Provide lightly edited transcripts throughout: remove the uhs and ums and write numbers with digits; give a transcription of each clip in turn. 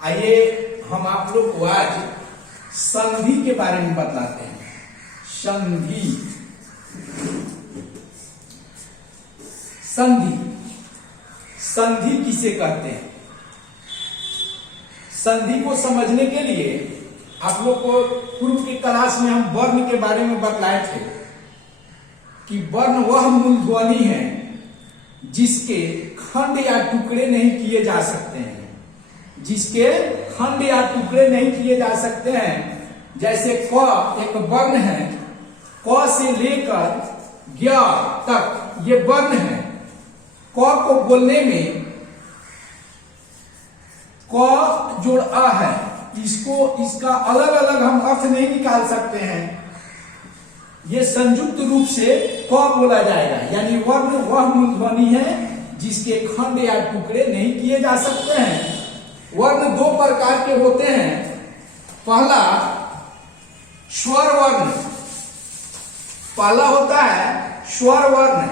आइए हम आप लोग को आज संधि के बारे में बताते हैं। संधि संधि संधि किसे कहते हैं? संधि को समझने के लिए आप लोग को पूर्व की क्लास में हम वर्ण के बारे में बतलाए थे कि वर्ण वह मूल ध्वनि है जिसके खंड या टुकड़े नहीं किए जा सकते हैं। जिसके खंड या टुकड़े नहीं किए जा सकते हैं। जैसे क एक वर्ण है, क से लेकर ज्ञ तक ये वर्ण है। क को बोलने में क जोड़ अ है, इसका अलग अलग हम अर्थ नहीं निकाल सकते हैं। ये संयुक्त रूप से क बोला जाएगा, यानी वर्ण वह मूल ध्वनि है जिसके खंड या टुकड़े नहीं किए जा सकते हैं। वर्ण दो प्रकार के होते हैं। पहला स्वर वर्ण, पहला होता है स्वर वर्ण,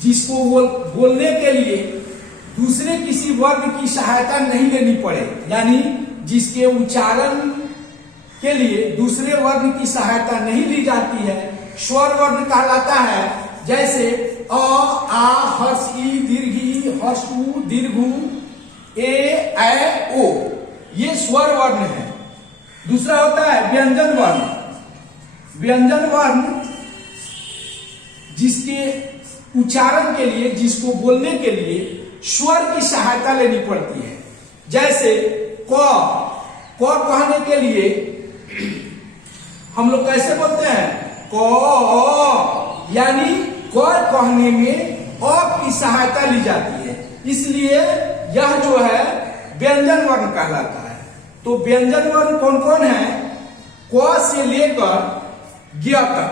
जिसको बोलने के लिए दूसरे किसी वर्ण की सहायता नहीं लेनी पड़े, यानी जिसके उच्चारण के लिए दूसरे वर्ण की सहायता नहीं ली जाती है, स्वर वर्ण कहलाता है। जैसे अ, आ, हर्ष, ई, दीर्घ, हर्ष, उ, दीर्घ, ए, ऐ, ओ, ये स्वर वर्ण है। दूसरा होता है व्यंजन वर्ण। व्यंजन वर्ण जिसके उच्चारण के लिए, जिसको बोलने के लिए स्वर की सहायता लेनी पड़ती है। जैसे क कहने के लिए हम लोग कैसे बोलते हैं? क, यानी क कहने में अ की सहायता ली जाती है, इसलिए यह जो है व्यंजन वर्ण कहलाता है। तो व्यंजन वर्ण कौन कौन है? क से लेकर ज्ञ तक,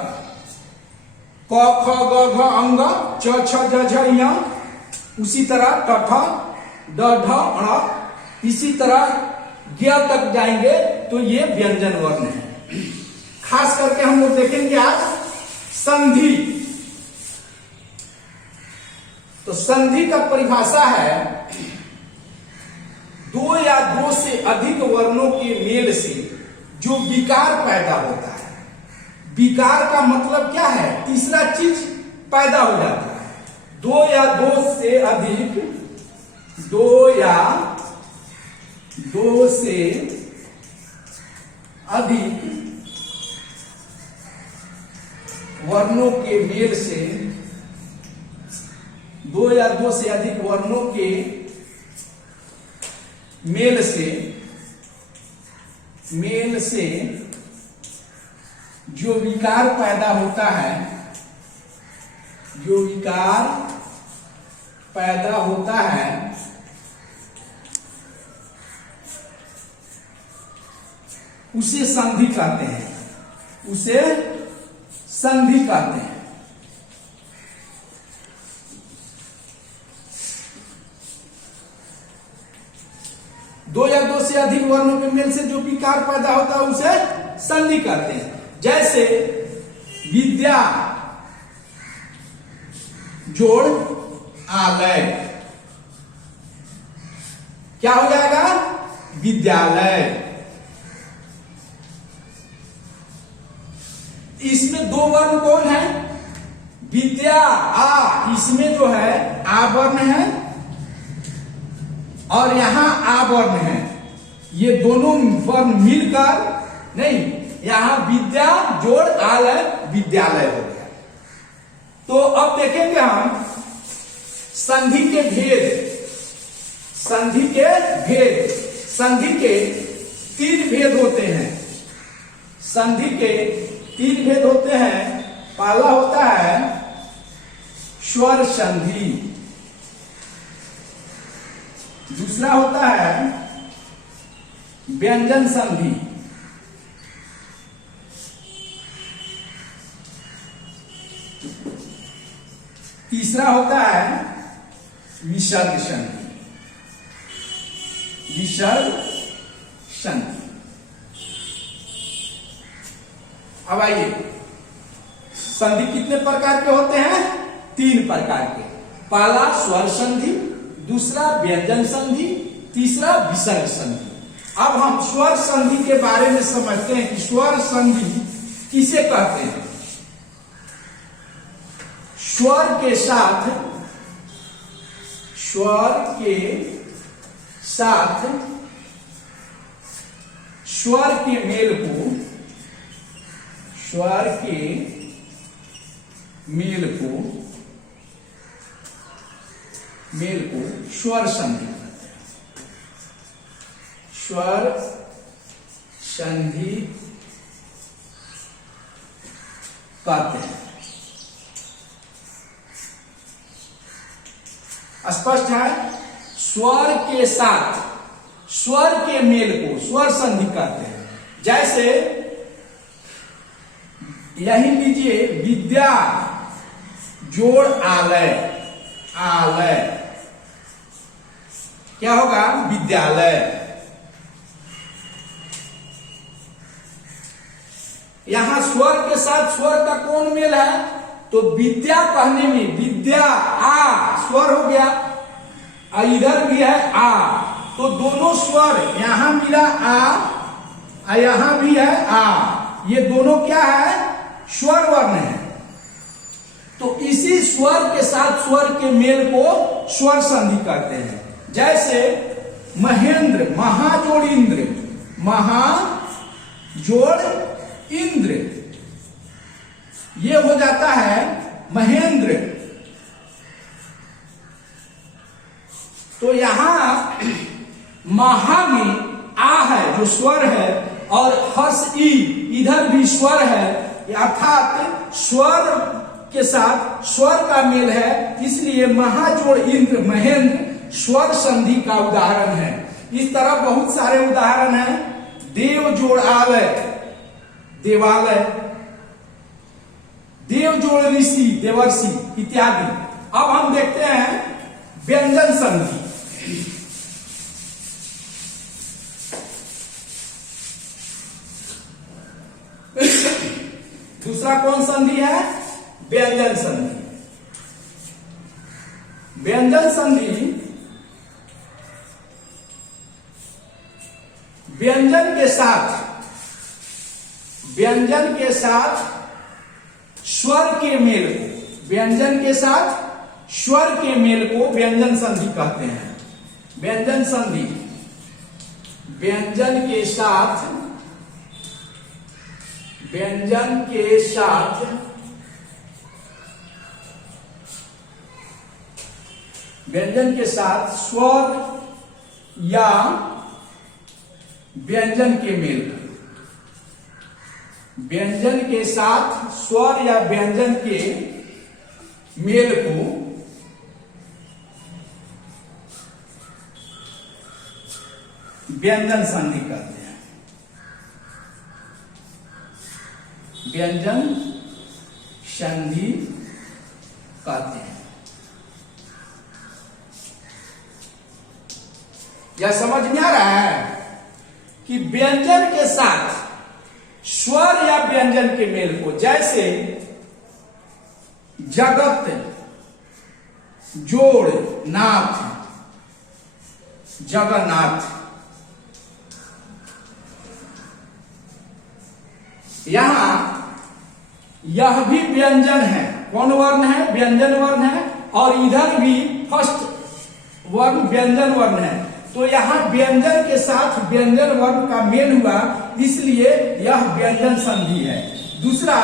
क, ख, ग, घ, अंग, च, छ, ज, झ, ञ, उसी तरह ट, ठ, ड, ढ, ण, इसी तरह ज्ञ तक जाएंगे तो ये व्यंजन वर्ण है। खास करके हम लोग देखेंगे आज संधि। तो संधि का परिभाषा है दो या दो से अधिक वर्णों के मेल से जो विकार पैदा होता है। विकार का मतलब क्या है? तीसरा चीज पैदा हो जाता है। दो या दो से अधिक, दो या दो से अधिक वर्णों के मेल से, दो या दो से अधिक वर्णों के मेल से जो विकार पैदा होता है, जो विकार पैदा होता है, उसे संधि कहते हैं। उसे संधि कहते हैं। दो या दो से अधिक वर्णों के मेल से जो विकार पैदा होता है उसे संधि कहते हैं। जैसे विद्या जोड़ आलय, क्या हो जाएगा? विद्यालय। इसमें दो वर्ण कौन है? विद्या, आ, इसमें जो है आ वर्ण है और यहां आ वर्ण है। ये दोनों वर्ण मिलकर, नहीं, यहां विद्या जोड़ आलय विद्यालय हो गया। तो अब देखेंगे हम संधि के भेद। संधि के भेद, संधि के तीन भेद होते हैं। संधि के तीन भेद होते हैं। पहला होता है स्वर संधि, दूसरा होता है व्यंजन संधि, तीसरा होता है विसर्ग संधि। विसर्ग संधि। अब आइए, संधि कितने प्रकार के होते हैं? तीन प्रकार के। पहला स्वर संधि, दूसरा व्यंजन संधि, तीसरा विसर्ग संधि। अब हम स्वर संधि के बारे में समझते हैं कि स्वर संधि किसे कहते हैं। स्वर के साथ स्वर के मेल को स्वर संधि कहते हैं। स्वर संधि कहते हैं। स्पष्ट है। स्वर के साथ स्वर के मेल को स्वर संधि कहते हैं। जैसे यही लीजिए, विद्या जोड़ आलय, आलय क्या होगा? विद्यालय। यहां स्वर के साथ स्वर का कौन मेल है? तो विद्या कहने में विद्या आ स्वर हो गया, इधर भी है आ, तो दोनों स्वर यहां मिला आ, यहां भी है आ, ये दोनों क्या है? स्वर वर्ण है। तो इसी स्वर के साथ स्वर के मेल को स्वर संधि कहते हैं। जैसे महेंद्र, महाजोड़ इंद्र, महाजोड़ इंद्र, ये हो जाता है महेंद्र। तो यहां महा में आ है जो स्वर है, और हर्ष ई इधर भी स्वर है, अर्थात स्वर के साथ स्वर का मेल है, इसलिए महाजोड़ इंद्र महेंद्र स्वर संधि का उदाहरण है। इस तरह बहुत सारे उदाहरण हैं। देव जोड़ आलय, देवालय, देव जोड़ ऋषि, देवर्षि इत्यादि। अब हम देखते हैं व्यंजन संधि। दूसरा कौन संधि है? व्यंजन संधि। व्यंजन संधि व्यंजन के साथ स्वर के मेल को, व्यंजन के साथ स्वर के मेल को व्यंजन संधि कहते हैं। व्यंजन संधि व्यंजन के साथ स्वर या व्यंजन के मेल को, व्यंजन के साथ स्वर या व्यंजन के मेल को व्यंजन संधि कहते हैं। व्यंजन संधि कहते हैं। यह समझ में आ रहा है कि व्यंजन के साथ स्वर या व्यंजन के मेल को, जैसे जगत जोड़ नाथ, जगन्नाथ, यहां यह भी व्यंजन है। कौन वर्ण है? व्यंजन वर्ण है, और इधर भी फर्स्ट वर्ण व्यंजन वर्ण है। तो यहां व्यंजन के साथ व्यंजन वर्ण का मेल हुआ, इसलिए यह व्यंजन संधि है। दूसरा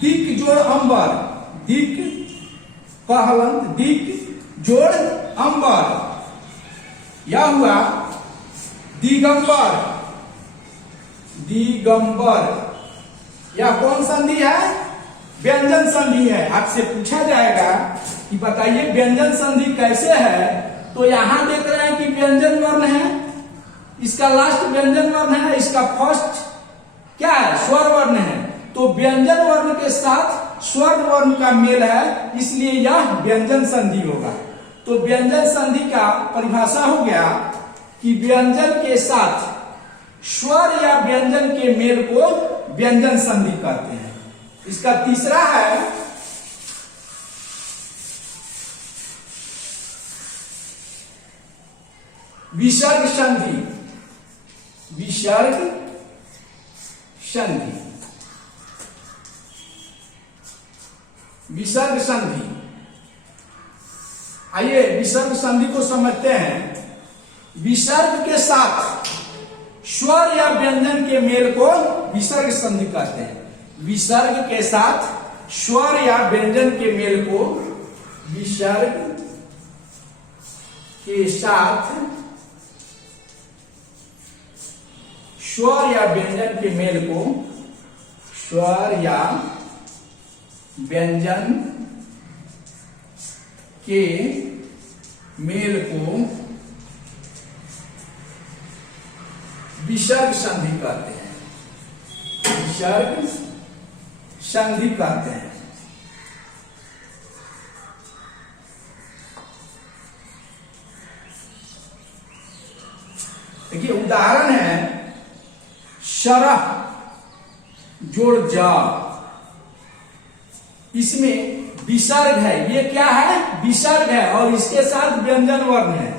दिक जोड़ अंबर, दिक कहलंत, दिक जोड़ अंबर, यह हुआ दिगंबर, दिगंबर। यह कौन संधि है? व्यंजन संधि है। आपसे पूछा जाएगा कि बताइए व्यंजन संधि कैसे है, तो यहां देख रहे हैं कि व्यंजन वर्ण है, इसका लास्ट व्यंजन वर्ण है, इसका फर्स्ट क्या है? स्वर वर्ण है। तो व्यंजन वर्ण के साथ स्वर वर्ण का मेल है, इसलिए यह व्यंजन संधि होगा। तो व्यंजन संधि का परिभाषा हो गया कि व्यंजन के साथ स्वर या व्यंजन के मेल को व्यंजन संधि कहते हैं। इसका तीसरा है विसर्ग संधि, विसर्ग संधि, विसर्ग संधि। आइए विसर्ग संधि को समझते हैं। विसर्ग के साथ स्वर या व्यंजन के मेल को विसर्ग संधि कहते हैं। विसर्ग के साथ स्वर या व्यंजन के मेल को विसर्ग के साथ स्वर या व्यंजन के मेल को, स्वर या व्यंजन के मेल को विसर्ग संधि कहते हैं। विसर्ग संधि कहते हैं। देखिए उदाहरण है शरह जोड़ जा, इसमें विसर्ग है। ये क्या है? विसर्ग है और इसके साथ व्यंजन वर्ण है।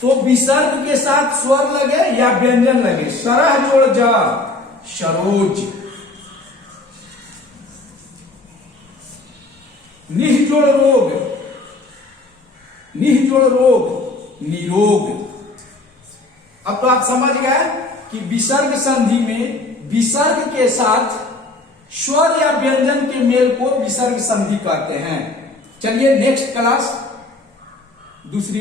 तो विसर्ग के साथ स्वर लगे या व्यंजन लगे। शरह जोड़ जा, सरोज। निह जोड़ रोग, निह जोड़ रोग, निरोग। अब तो आप समझ गए कि विसर्ग संधि में विसर्ग के साथ स्वर या व्यंजन के मेल को विसर्ग संधि कहते हैं। चलिए नेक्स्ट क्लास दूसरी